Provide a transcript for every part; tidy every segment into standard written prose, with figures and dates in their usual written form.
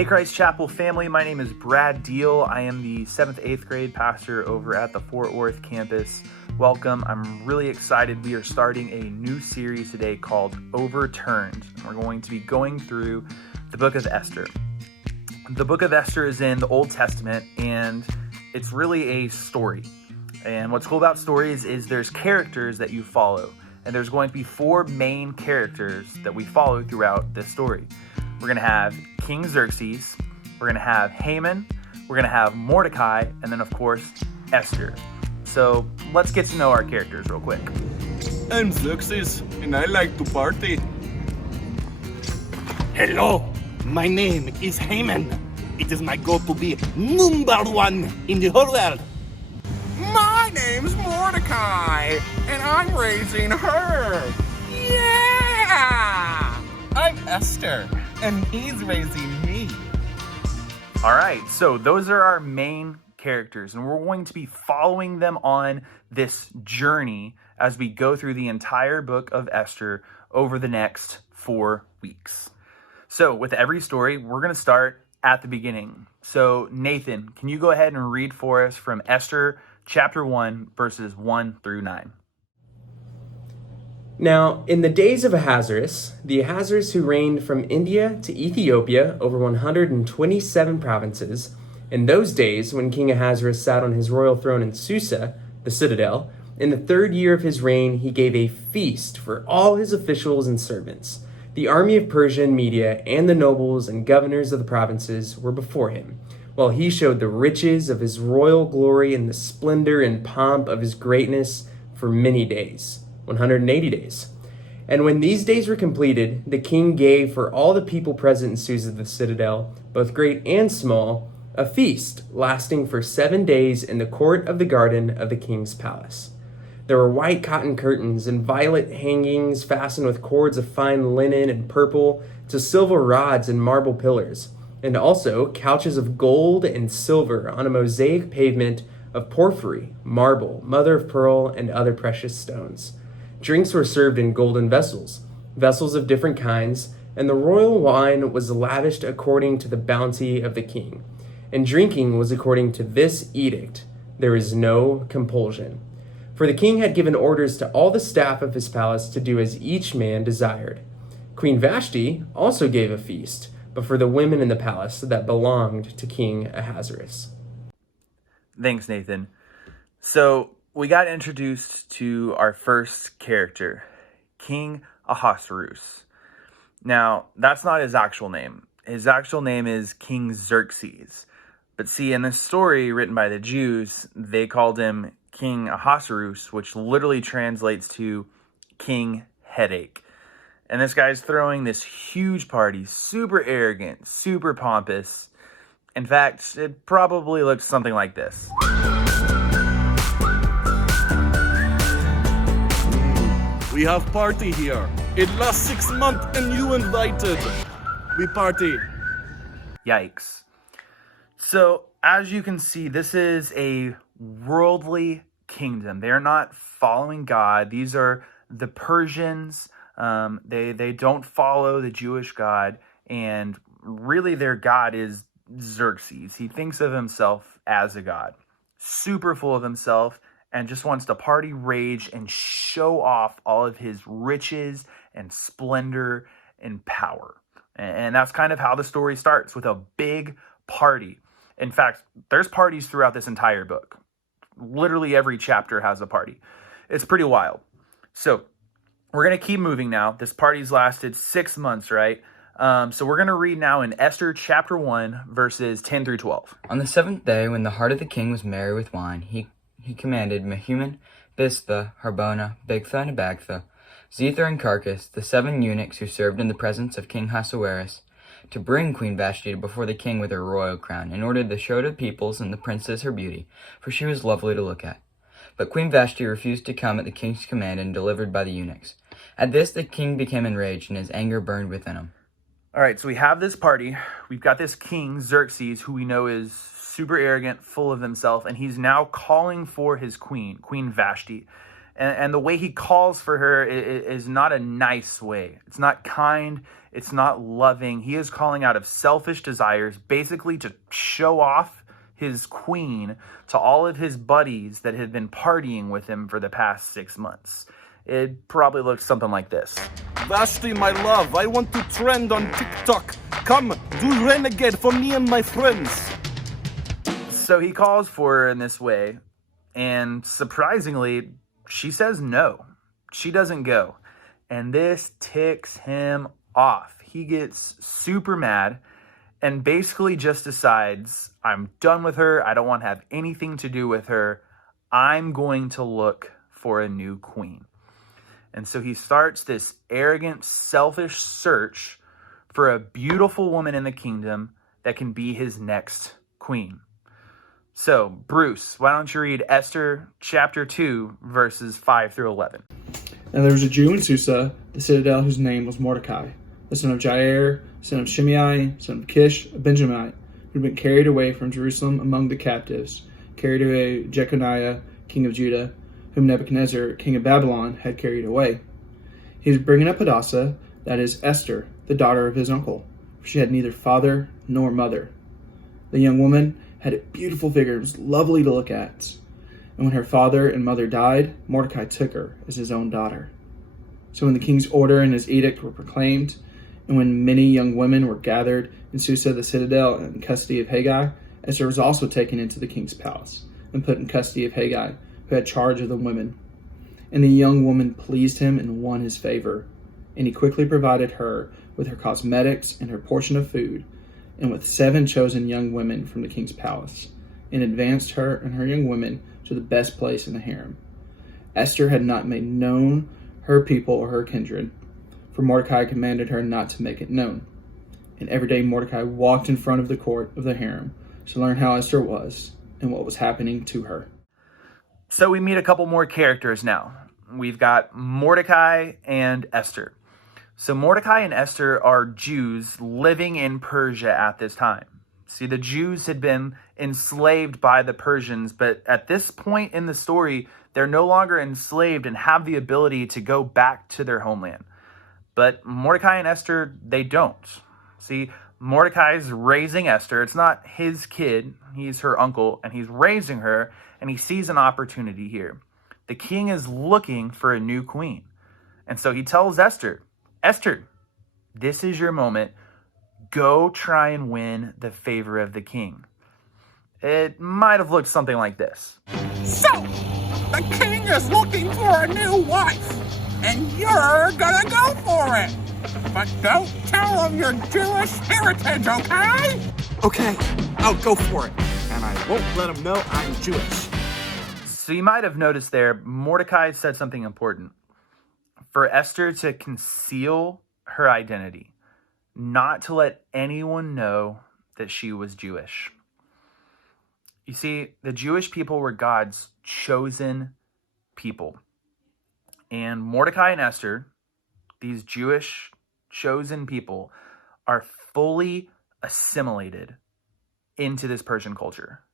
Hey Christ Chapel family, my name is Brad Deal. I am the 7th, 8th grade pastor over at the Fort Worth campus. Welcome. I'm really excited. We are starting a new series today called Overturned. We're going to be going through the book of Esther. The book of Esther is in the Old Testament, and it's really a story. And what's cool about stories is there's characters that you follow. And there's going to be 4 main characters that we follow throughout this story. We're going to have King Xerxes, we're going to have Haman, we're going to have Mordecai, and then of course, Esther. So let's get to know our characters real quick. I'm Xerxes, and I like to party. Hello, my name is Haman. It is my goal to be #1 in the whole world. My name's Mordecai, and I'm raising her. Yeah! I'm Esther, and he's raising me. All right, so those are our main characters, and we're going to be following them on this journey as we go through the entire book of Esther over the next 4 weeks. So with every story, we're going to start at the beginning. So Nathan, can you go ahead and read for us from Esther Chapter 1, verses 1 through 9. Now, in the days of Ahasuerus, the Ahasuerus who reigned from India to Ethiopia over 127 provinces, in those days when King Ahasuerus sat on his royal throne in Susa, the citadel, in the 3rd year of his reign, he gave a feast for all his officials and servants. The army of Persia and Media and the nobles and governors of the provinces were before him, while he showed the riches of his royal glory and the splendor and pomp of his greatness for many days, 180 days. And when these days were completed, the king gave for all the people present in Susa the citadel, both great and small, a feast lasting for 7 days in the court of the garden of the king's palace. There were white cotton curtains and violet hangings fastened with cords of fine linen and purple to silver rods and marble pillars, and also couches of gold and silver on a mosaic pavement of porphyry, marble, mother of pearl, and other precious stones. Drinks were served in golden vessels, vessels of different kinds, and the royal wine was lavished according to the bounty of the king. And drinking was according to this edict: there is no compulsion. For the king had given orders to all the staff of his palace to do as each man desired. Queen Vashti also gave a feast, but for the women in the palace that belonged to King Ahasuerus. Thanks, Nathan. So we got introduced to our first character, King Ahasuerus. Now, that's not his actual name. His actual name is King Xerxes. But see, in this story written by the Jews, they called him King Ahasuerus, which literally translates to King Headache. And this guy's throwing this huge party, super arrogant, super pompous. In fact, it probably looks something like this. We have party here. It lasts 6 months, and you invited. We party. Yikes. So, as you can see, this is a worldly kingdom. They are not following God. These are the Persians. They don't follow the Jewish God, and really their God is Xerxes. He thinks of himself as a god, super full of himself, and just wants to party, rage, and show off all of his riches and splendor and power. And that's kind of how the story starts, with a big party. In fact, there's parties throughout this entire book. Literally every chapter has a party. It's pretty wild. So we're going to keep moving now. This party's lasted 6 months, right? So we're going to read now in Esther chapter 1, verses 10 through 12. On the 7th day, when the heart of the king was merry with wine, he commanded Mehuman, Biztha, Harbona, Bigtha, and Abagtha, Zethar, and Carcass, the 7 eunuchs who served in the presence of King Ahasuerus, to bring Queen Vashti before the king with her royal crown, in order to show to the peoples and the princes her beauty, for she was lovely to look at. But Queen Vashti refused to come at the king's command and delivered by the eunuchs. At this the king became enraged, and his anger burned within him. All right, so we have this party. We've got this king, Xerxes, who we know is super arrogant, full of himself, and he's now calling for his queen, Queen Vashti. And the way he calls for her is not a nice way. It's not kind. It's not loving. He is calling out of selfish desires, basically to show off his queen to all of his buddies that had been partying with him for the past 6 months. It probably looks something like this. Vashti, my love, I want to trend on TikTok. Come, do renegade for me and my friends. So he calls for her in this way, and surprisingly, she says no. She doesn't go. And this ticks him off. He gets super mad and basically just decides, I'm done with her. I don't want to have anything to do with her. I'm going to look for a new queen. And so he starts this arrogant, selfish search for a beautiful woman in the kingdom that can be his next queen. So, Bruce, why don't you read Esther chapter 2, verses 5 through 11. Now there was a Jew in Susa, the citadel, whose name was Mordecai, the son of Jair, son of Shimei, son of Kish, a Benjamite, who had been carried away from Jerusalem among the captives, carried away Jeconiah, king of Judah, whom Nebuchadnezzar, king of Babylon, had carried away. He was bringing up Hadassah, that is Esther, the daughter of his uncle, for she had neither father nor mother. The young woman had a beautiful figure and was lovely to look at. And when her father and mother died, Mordecai took her as his own daughter. So when the king's order and his edict were proclaimed, and when many young women were gathered in Susa the citadel in custody of Haggai, Esther was also taken into the king's palace and put in custody of Haggai, who had charge of the women. And the young woman pleased him and won his favor. And he quickly provided her with her cosmetics and her portion of food, and with 7 chosen young women from the king's palace, and advanced her and her young women to the best place in the harem. Esther had not made known her people or her kindred, for Mordecai commanded her not to make it known. And every day Mordecai walked in front of the court of the harem to learn how Esther was and what was happening to her. So we meet a couple more characters now. We've got Mordecai and Esther. So Mordecai and Esther are Jews living in Persia at this time. See, the Jews had been enslaved by the Persians, but at this point in the story, they're no longer enslaved and have the ability to go back to their homeland. But Mordecai and Esther, they don't. See, Mordecai's raising Esther. It's not his kid. He's her uncle, and he's raising her, and he sees an opportunity here. The king is looking for a new queen. And so he tells Esther, Esther, this is your moment. Go try and win the favor of the king. It might have looked something like this. So, the king is looking for a new wife, and you're gonna go for it. But don't tell him your Jewish heritage, okay? Okay, I'll go for it. And I won't let him know I'm Jewish. So you might have noticed there, Mordecai said something important. For Esther to conceal her identity, not to let anyone know that she was Jewish. You see, the Jewish people were God's chosen people. And Mordecai and Esther, these Jewish chosen people, are fully assimilated into this Persian culture.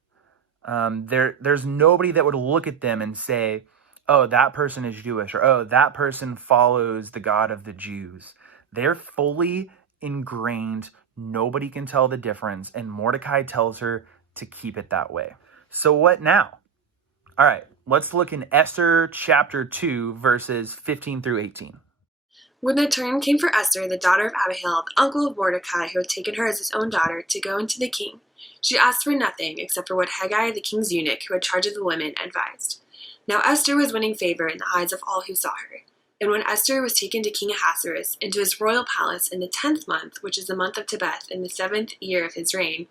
There's nobody that would look at them and say, oh, that person is Jewish, or oh, that person follows the God of the Jews. They're fully ingrained. Nobody can tell the difference. And Mordecai tells her to keep it that way. So what now? All right, let's look in Esther chapter 2, verses 15 through 18. When the time came for Esther, the daughter of Abihail, the uncle of Mordecai, who had taken her as his own daughter, to go into the king, she asked for nothing except for what Haggai, the king's eunuch, who had charge of the women, advised. Now Esther was winning favor in the eyes of all who saw her. And when Esther was taken to King Ahasuerus into his royal palace in the 10th month, which is the month of Tebeth, in the 7th year of his reign,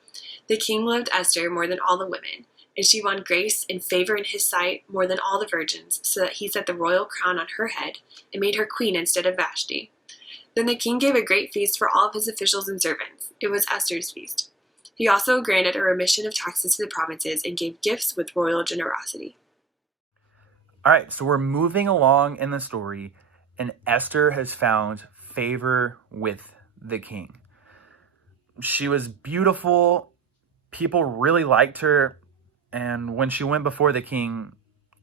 the king loved Esther more than all the women, and she won grace and favor in his sight more than all the virgins, so that he set the royal crown on her head and made her queen instead of Vashti. Then the king gave a great feast for all of his officials and servants. It was Esther's feast. He also granted a remission of taxes to the provinces and gave gifts with royal generosity. All right, so we're moving along in the story, and Esther has found favor with the king. She was beautiful. People really liked her. And when she went before the king,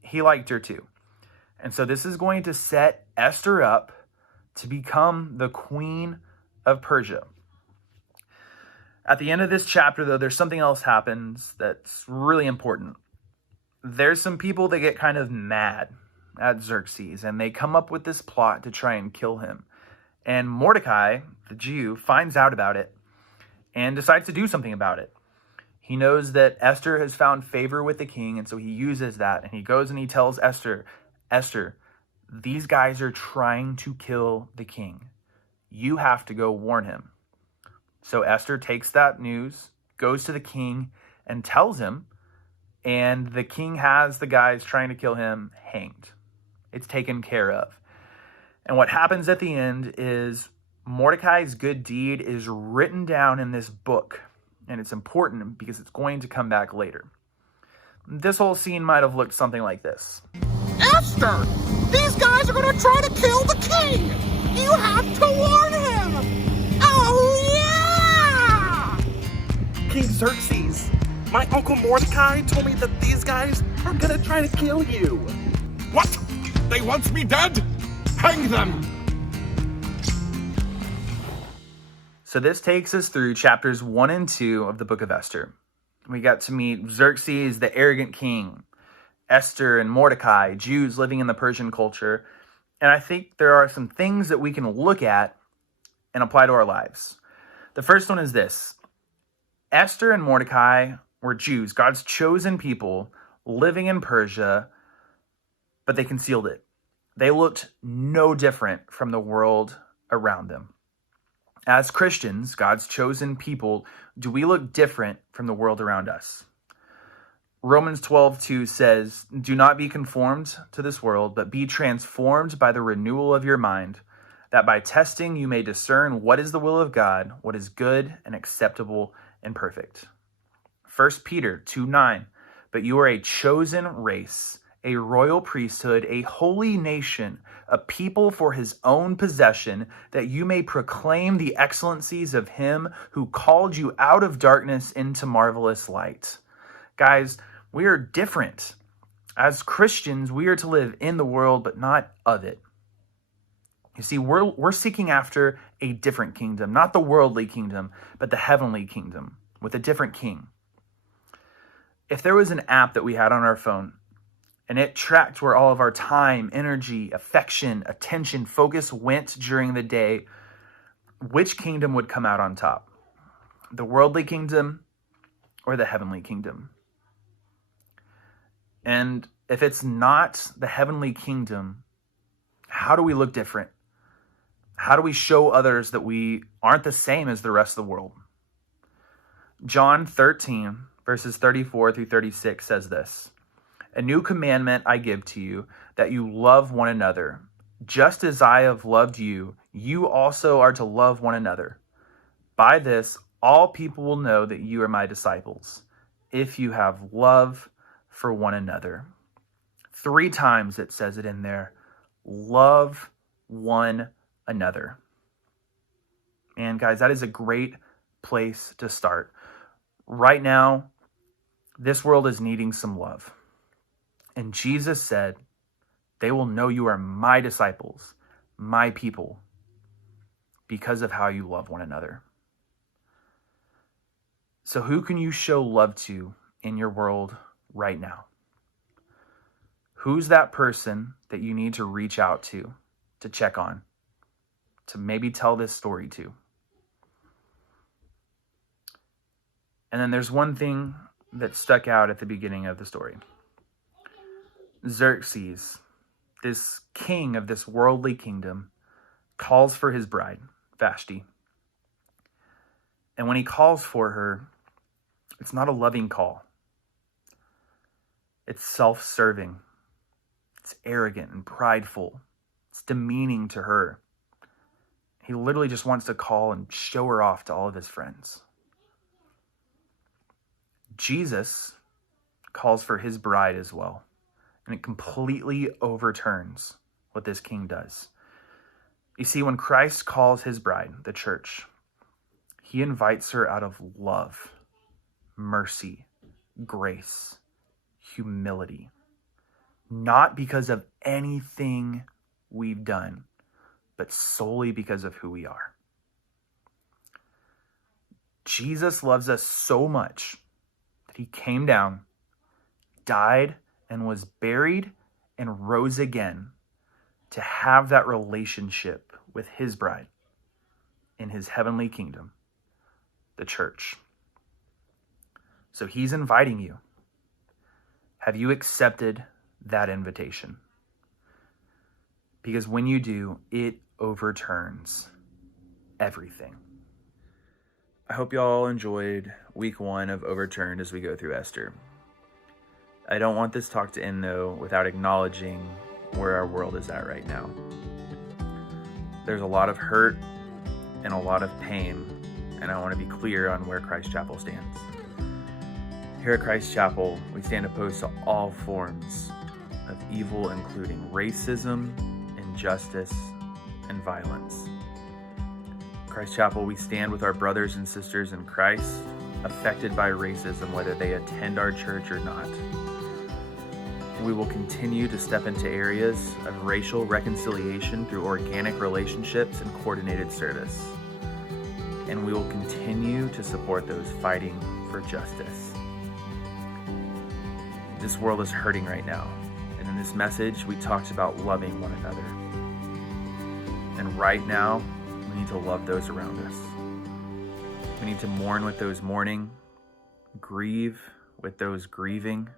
he liked her too. And so this is going to set Esther up to become the queen of Persia. At the end of this chapter, though, there's something else happens that's really important. There's some people that get kind of mad at Xerxes, and they come up with this plot to try and kill him. And Mordecai, the Jew, finds out about it and decides to do something about it. He knows that Esther has found favor with the king, and so he uses that, and he goes and he tells Esther, Esther, these guys are trying to kill the king. You have to go warn him. So Esther takes that news, goes to the king, and tells him, and the king has the guys trying to kill him hanged. It's taken care of. And what happens at the end is Mordecai's good deed is written down in this book, and it's important because it's going to come back later. This whole scene might have looked something like this. Esther! These guys are gonna try to kill the king! You have to warn him! Oh, yeah! King Xerxes, my uncle Mordecai told me that these guys are gonna try to kill you. What? They want me dead? Hang them! So this takes us through chapters 1 and 2 of the book of Esther. We got to meet Xerxes, the arrogant king, Esther and Mordecai, Jews living in the Persian culture. And I think there are some things that we can look at and apply to our lives. The first one is this. Esther and Mordecai were Jews, God's chosen people living in Persia, but they concealed it. They looked no different from the world around them. As Christians, God's chosen people, do we look different from the world around us? Romans 12:2 says, do not be conformed to this world, but be transformed by the renewal of your mind, that by testing you may discern what is the will of God, what is good and acceptable and perfect. 1 Peter 2:9, but you are a chosen race, a royal priesthood, a holy nation, a people for his own possession, that you may proclaim the excellencies of him who called you out of darkness into marvelous light. Guys, we are different. As Christians, we are to live in the world, but not of it. You see, we're seeking after a different kingdom, not the worldly kingdom, but the heavenly kingdom with a different king. If there was an app that we had on our phone and it tracked where all of our time, energy, affection, attention, focus went during the day, which kingdom would come out on top? The worldly kingdom or the heavenly kingdom? And if it's not the heavenly kingdom, how do we look different? How do we show others that we aren't the same as the rest of the world? John 13, verses 34 through 36 says this, a new commandment I give to you, that you love one another. Just as I have loved you, you also are to love one another. By this, all people will know that you are my disciples, if you have love for one another. 3 times it says it in there. Love one another. And guys, that is a great place to start. Right now, this world is needing some love. And Jesus said, they will know you are my disciples, my people, because of how you love one another. So who can you show love to in your world right now? Who's that person that you need to reach out to check on, to maybe tell this story to? And then there's one thing that stuck out at the beginning of the story. Xerxes, this king of this worldly kingdom, calls for his bride, Vashti. And when he calls for her, it's not a loving call. It's self-serving. It's arrogant and prideful. It's demeaning to her. He literally just wants to call and show her off to all of his friends. Jesus calls for his bride as well. And it completely overturns what this king does. You see, when Christ calls his bride, the church, he invites her out of love, mercy, grace, humility. Not because of anything we've done, but solely because of who we are. Jesus loves us so much that he came down, died, and was buried and rose again to have that relationship with his bride in his heavenly kingdom, the church. So he's inviting you. Have you accepted that invitation? Because when you do, it overturns everything. I hope you all enjoyed week 1 of Overturned as we go through Esther. I don't want this talk to end, though, without acknowledging where our world is at right now. There's a lot of hurt and a lot of pain, and I want to be clear on where Christ Chapel stands. Here at Christ Chapel, we stand opposed to all forms of evil, including racism, injustice, and violence. Christ Chapel, we stand with our brothers and sisters in Christ, affected by racism, whether they attend our church or not. We will continue to step into areas of racial reconciliation through organic relationships and coordinated service. And we will continue to support those fighting for justice. This world is hurting right now. And in this message, we talked about loving one another. And right now, we need to love those around us. We need to mourn with those mourning, grieve with those grieving.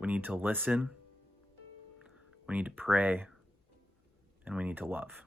We need to listen. We need to pray. And we need to love.